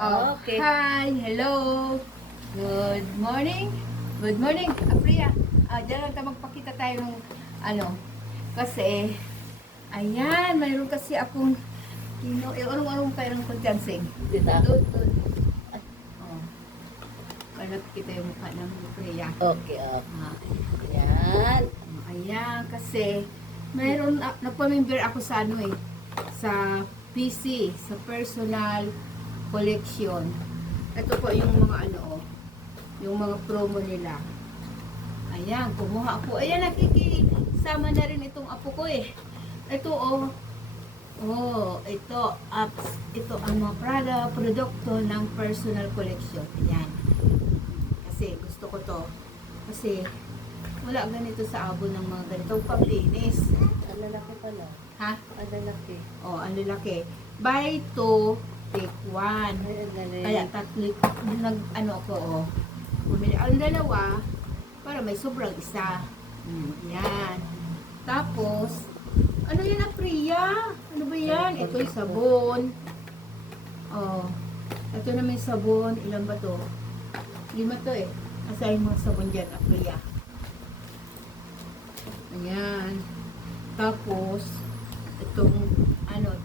Oh, Okay. hi, hello. Good morning. Good morning, Apriya. Diyan lang tayo magpakita tayo ng kasi ayan, mayroon kasi akong anong kayang kontiyansing. Dito. Doon. Oh, kalap kita yung mukha ng Apriya. Okay, Yan. Ayan, kasi mayroon, nagpamember ako sa sa PC, sa personal collection. Ito po yung mga yung mga promo nila. Ayan, kumuha ako. Ayan, nakikisama na rin itong apo ko eh. Ito ito, apps. Ito ang mga produkto ng personal collection. Ayan. Kasi gusto ko to. Kasi wala ganito sa abo ng mga ganitong paglinis. Ang lalaki pala. Ha? Ang lalaki. Ang lalaki. Buy 2, take 1. Ay, ang galing. Kaya tatlo, bumili ang dalawa para may sobrang isa. Yan. Tapos, ano yan, Apriya? Ano ba yan? Ito yung sabon. Ito naman yung sabon. Ilan ba to? 5 to eh. Asahin mo sabon dyan, Apriya. Ayan. Tapos, itong,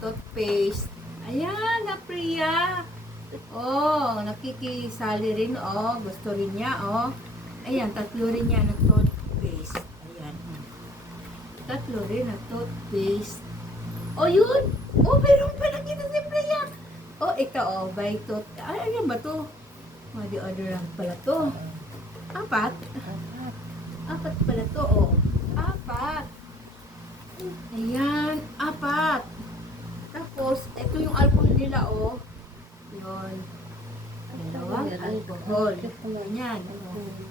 toothpaste. Ayan, Apriya. Nakikisali rin, gusto rin niya, Ayan, 3 rin niya na toothpaste. Ayan. 3 rin na toothpaste. Yun! Meron pa nakita si Apriya. Ito, by tooth. Ayan ba to? Deodorant pala to. 4? 4 pala to, 4. Ayan, 4. Tapos, ito yung alcohol nila, Yun. Dalawang alcohol. Ganyan.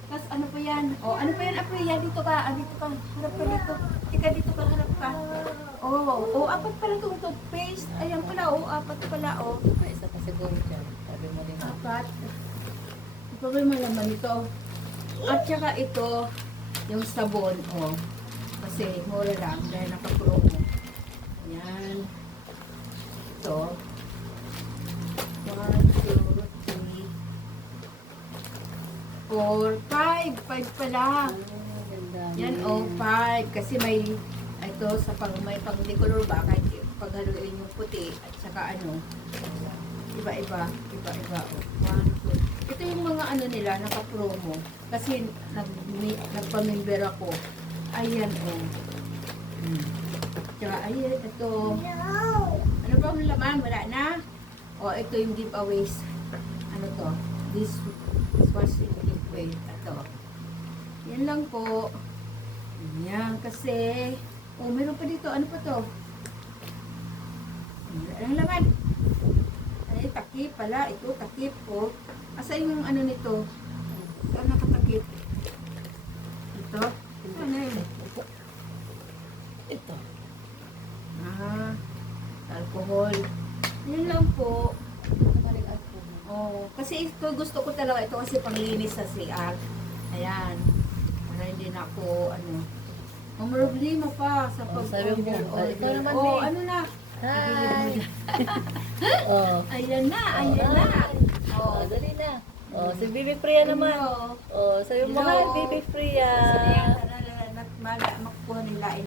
Tapos, ano pa yan? Ano pa yan, Apriya? Dito ka. Dito ka. Harap ka dito. Dito ka, harap ka. 4 pala itong toothpaste. Ayan pala, 4 pala, Isa pa siguro dyan. Sabi mo rin. 4. Ito ba yung malaman ito? At saka ito, yung sabon, Kasi, mura lang. Dahil naka-promo. Ayan. Ito. 1, 2, 3, 4, 5. 5 pala. Yan, 5. Kasi may, ito, may pang-decolor ba? Kahit paghaluin yung puti. At saka iba-iba. 1, 2. Ito yung mga nila, naka-promo. Kasi, nagpa-member ako. Ayan, Tsaka, ayan, ito. Ano ba ang laman? Wala na? Ito yung giveaways. Ano to? This was in giveaway. Ito. Yan lang po. Yan, kasi, meron pa dito. Ano pa to? Ang laman. Ay, takip pala. Ito, takip po. Asa yung nito? Saan nakatakip? Ito? Ano yun? Ito. Alcohol. Yun lang po. Kasi ito gusto ko talaga ito kasi panglinis sa CR. Ayan. Para hindi na ako ang problema pa sa pag-order. Ikaw naman Ano na? Hi! Ayan na. Dali na. Si Bibi Priya naman. Sabi mo, hi, Bibi Priya. Makuha nila